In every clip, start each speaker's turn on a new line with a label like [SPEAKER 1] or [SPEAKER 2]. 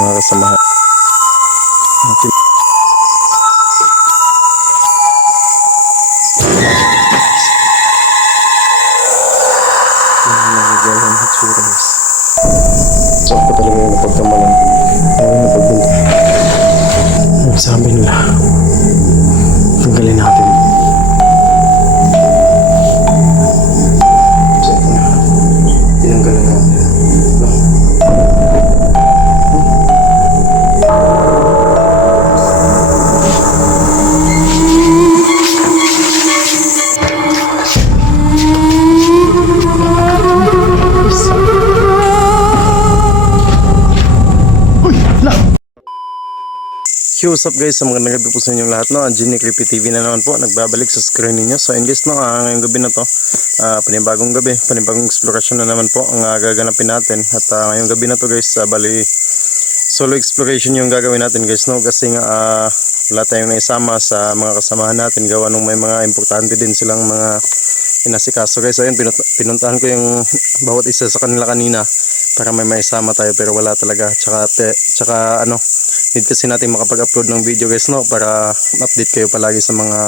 [SPEAKER 1] mga kasamahan natin. Nagagawa ng guys. So ako talaga yung napagkamalan. Ayaw na pagbunta. Nagsabi nila. Tanggalin natin. What's up guys? Sa magandang gabi po sa inyong lahat no. Ang Genie Creepy TV na naman po nagbabalik sa screen ninyo. So ayun guys no, ah, ngayong gabi na to, ah, panibagong gabi, panibagong exploration na naman po ang ah, gaganapin natin. At ah, ngayong gabi na to guys, ah, bali solo exploration yung gagawin natin guys no kasi nga ah, wala tayong naisama sa mga kasamahan natin gawa nung may mga importante din silang mga inasikaso guys ayun pinut- pinuntahan ko yung bawat isa sa kanila kanina para may maisama tayo pero wala talaga tsaka, te, tsaka ano need kasi natin makapag-upload ng video guys no? Para update kayo palagi sa mga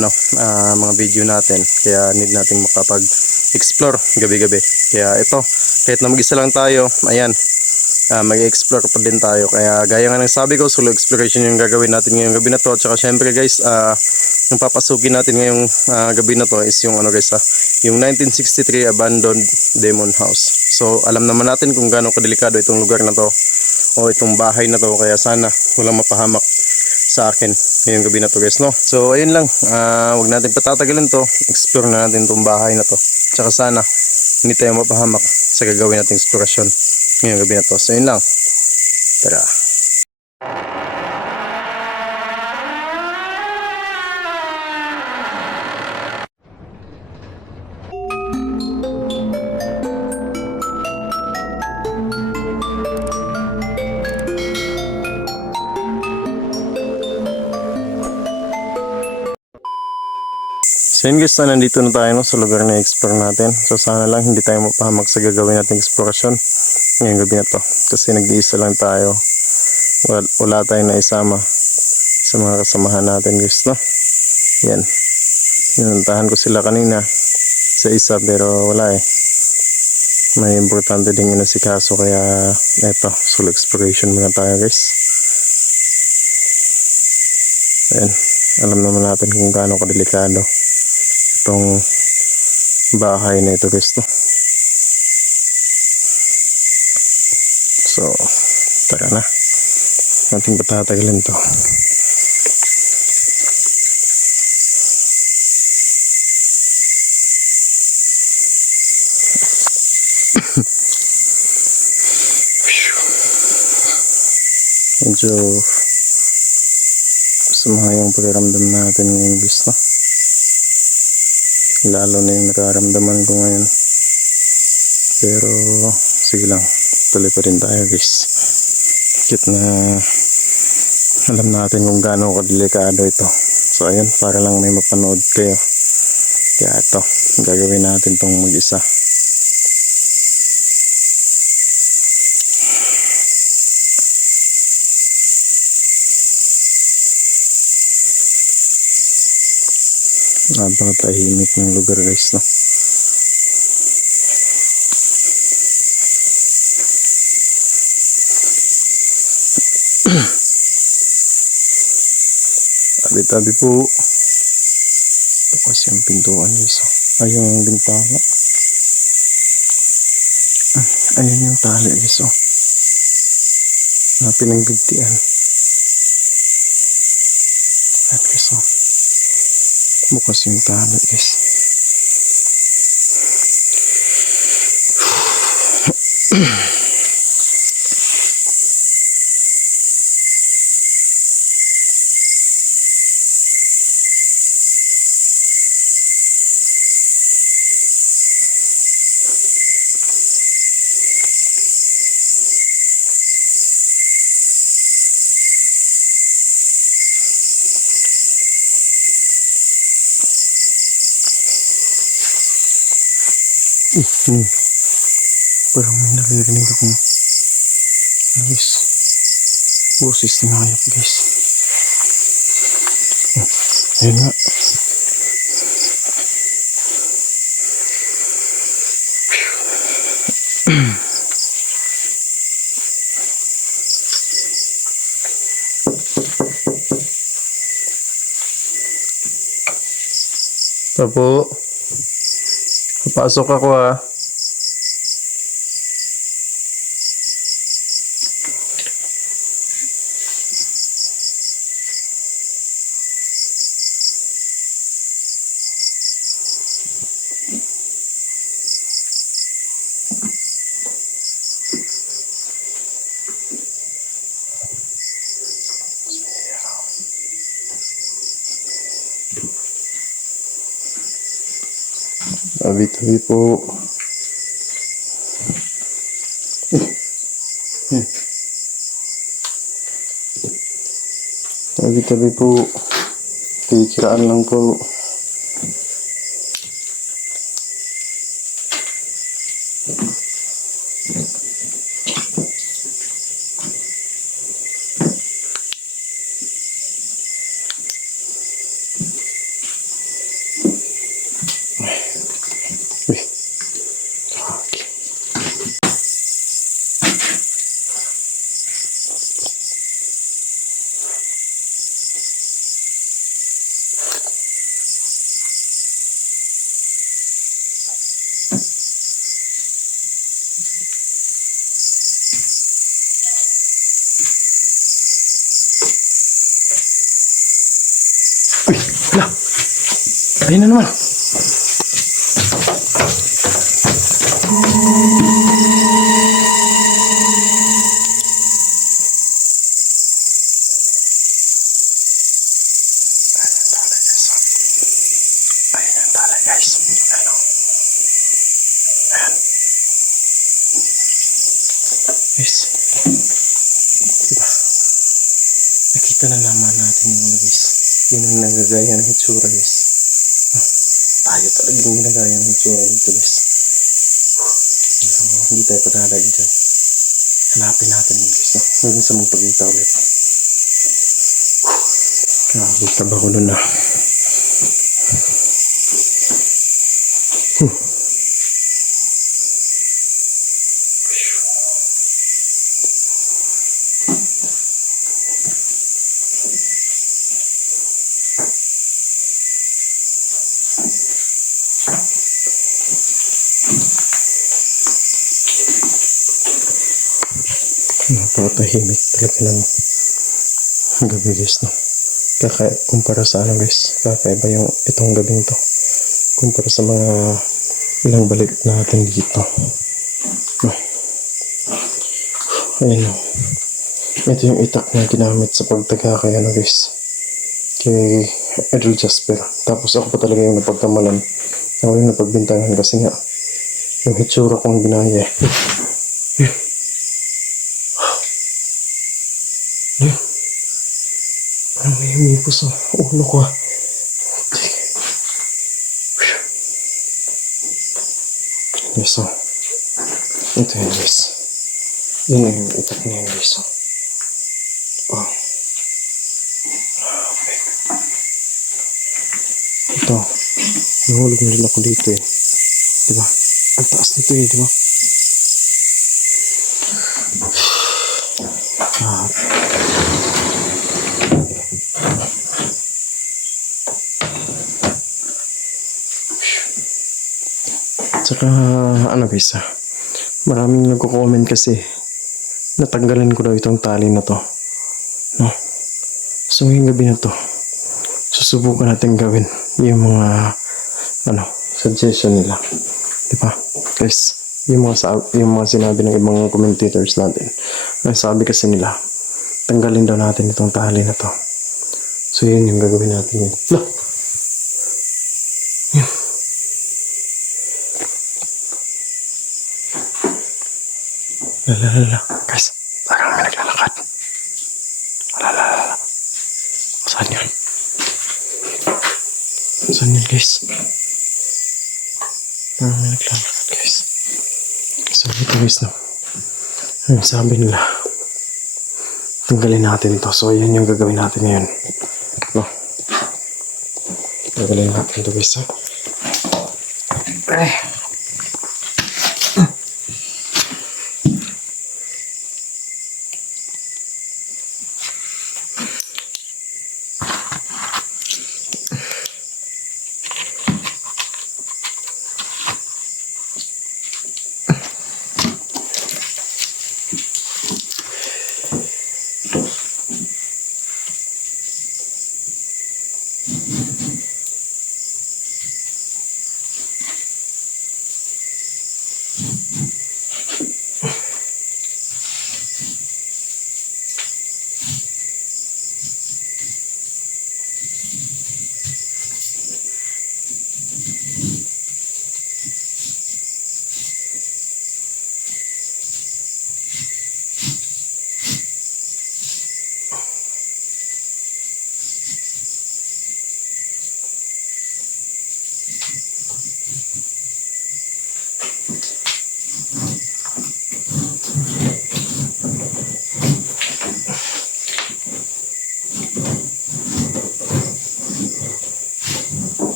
[SPEAKER 1] ano ah, mga video natin. Kaya need nating makapag explore gabi-gabi. Kaya ito kahit na mag-isa lang tayo ayan ah, mag-explore pa din tayo. Kaya gaya nga ng sabi ko solo exploration yung gagawin natin ngayong gabi na to. At saka syempre guys ah, yung papasukin natin ngayong ah, gabi na to is yung ano guys ah, yung 1963 abandoned demon house. So alam naman natin kung gaano kadelikado itong lugar na to o itong bahay na to kaya sana walang mapahamak sa akin ngayong gabi na to guys no? So ayun lang. Ah, wag natin patatagalin to. Explore na natin itong bahay na to. Tsaka sana hindi tayo mapahamak sa gagawin nating explorasyon ngayong gabi na to. So yun lang. Tara So yun guys, na nandito na tayo no, sa lugar na explore natin. So sana lang hindi tayo mapahamak sa gagawin nating explorasyon ngayong gabi na to. Kasi nag-iisa lang tayo. Wala, wala tayong naisama sa mga kasamahan natin guys no. Yan. Pinuntahan ko sila kanina sa isa pero wala eh. May importante din yun si Kaso kaya eto, solo exploration muna tayo guys. Ayan. Alam naman natin kung gaano kadelikado itong bahay na ito guys no? so tara na nating patatagalin to medyo sumaya yung pakiramdam natin ngayon guys no? Lalo na yung nararamdaman ko ngayon. Pero sige lang. Tuloy pa rin tayo guys. Kit na alam natin kung gaano kadelikado ito. So ayun. Para lang may mapanood kayo. Kaya ito gagawin natin tong mag isa napakatahimik ng lugar guys no? Tabi tabi po. Bukas yung pintuan guys oh. ay yung bintana. Ah, ayun yung tali guys oh. Na pinagbigtian at guys oh bukas yung tali guys Hmm. Parang may naririnig akong noise. Busis ng hayop guys. Oh, ayun nga. Papo. Papasok ako ah. Tabi-tabi po. Tabi-tabi po. Kikiraan lang po. Uy. Ayun na naman. Tala guys. Diba? Nakita na naman natin yung ano guys. Yun ang nagagaya ng hitsura guys. Talagang ginagaya ng hitsura dito guys. So, hindi tayo padalag dyan. Hanapin natin guys. No? Hanggang sa magpagkita ulit. Grabe taba ko nun ah. Napakatahimik talaga ng gabi guys no. Kaka kumpara sa ano guys, kakaiba yung itong gabing to. Kumpara sa mga ilang balik natin dito. Ayun no. Ito yung itak na ginamit sa pagtaga kay ano guys. Kay Idol Jasper. Tapos ako pa talaga yung napagkamalan. Ako yung napagbintangan kasi nga yung hitsura kong ginaya. Parang may umipo sa ulo ko ah. Yes, oh. Ito yun, guys. Yun yung itak na yun, guys, oh. Okay. Ito. Nahulog na rin ako dito eh. Diba? Ang taas nito eh, diba? Tsaka, ano guys ah, maraming nagko-comment kasi natanggalan ko daw itong tali na to. No? So, ngayong gabi na to, susubukan natin gawin yung mga, ano, suggestion nila. Di ba? Guys, yung mga, yung mga sinabi ng ibang commentators natin, nasabi kasi nila, tanggalin daw natin itong tali na to. So, yun yung gagawin natin yun. Lah! Lalalala. Guys, parang may naglalakad. Lalalala. Saan yun? Saan yun, guys? Parang may naglalakad, guys. So, ito, guys, no? Ang sabi nila, Tanggalin natin to. So, yan yung gagawin natin ngayon. No? Tanggalin natin to guys ha. Eh.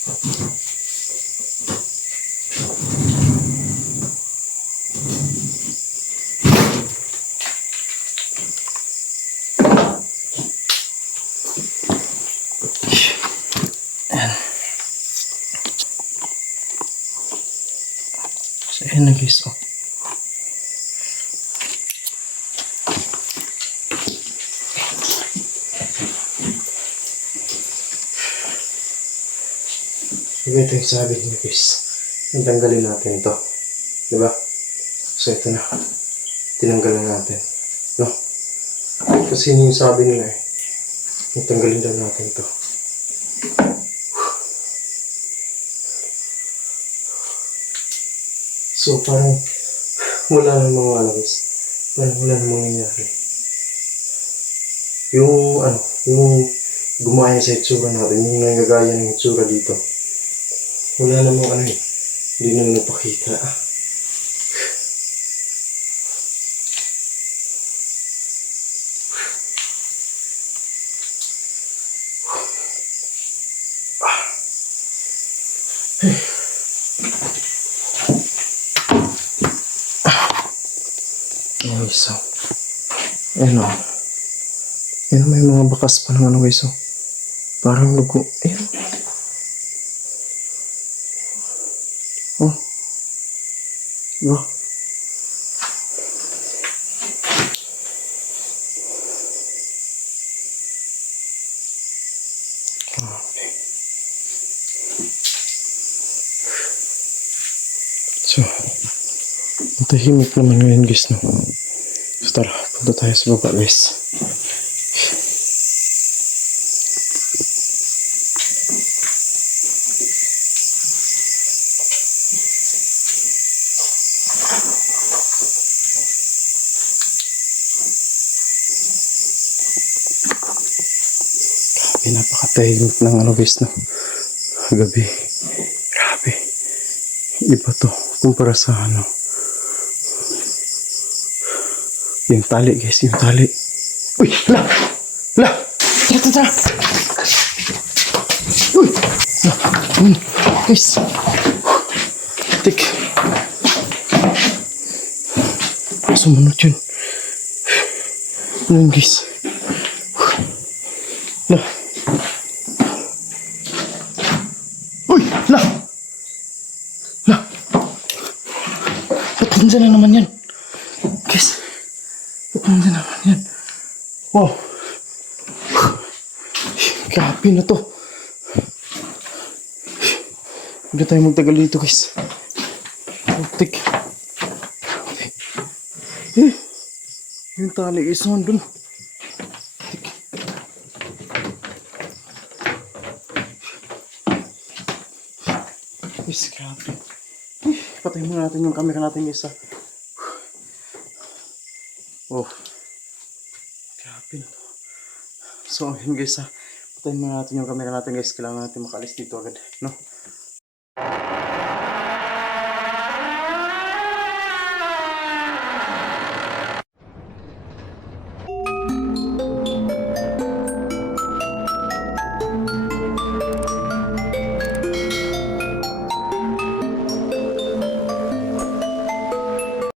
[SPEAKER 1] So, ayan na guys. Oh. So, ito yung sabi niyo guys. Ang tanggalin natin ito. Di ba? So, ito na. Tinanggal na natin. No? Kasi yun yung sabi nila eh. Yung tanggalin daw natin ito. So, parang wala nang mga guys. Parang wala nang mangyayari. Yung ano, yung gumaya sa itsura natin, yung nagagaya ng itsura dito. Wala namang ano eh. Hindi nang napakita. Ayan guys, oh. Ayan o. Ayan may mga bakas pa ng ano guys, oh. Parang lugo. Ayan. Okay. So, Tahimik naman ngayon guys no. So tara, punta tayo sa baba guys. Napakatahimik ng ano guys no. Gabi. Grabe. Iba to kumpara sa ano. Yung tali guys, yung tali. Uy, la! La! Tara, tara! Uy! La! Yun, guys. Tik. Sumunod yun. Yun guys? La! Uy! La! La! Ba't nandyan na naman yan? Guys, nandyan naman yan? Wow! Grabe na to. Hindi tayo magtagal dito guys. Putik. Grabe. Eh, yung tali is nandun. Putik. Guys, grabe. Eh, patay muna natin yung camera natin isa. Oh. Grabe na to. So, yun guys ha. Patayin muna natin yung camera natin guys. Kailangan natin makalis dito agad. No?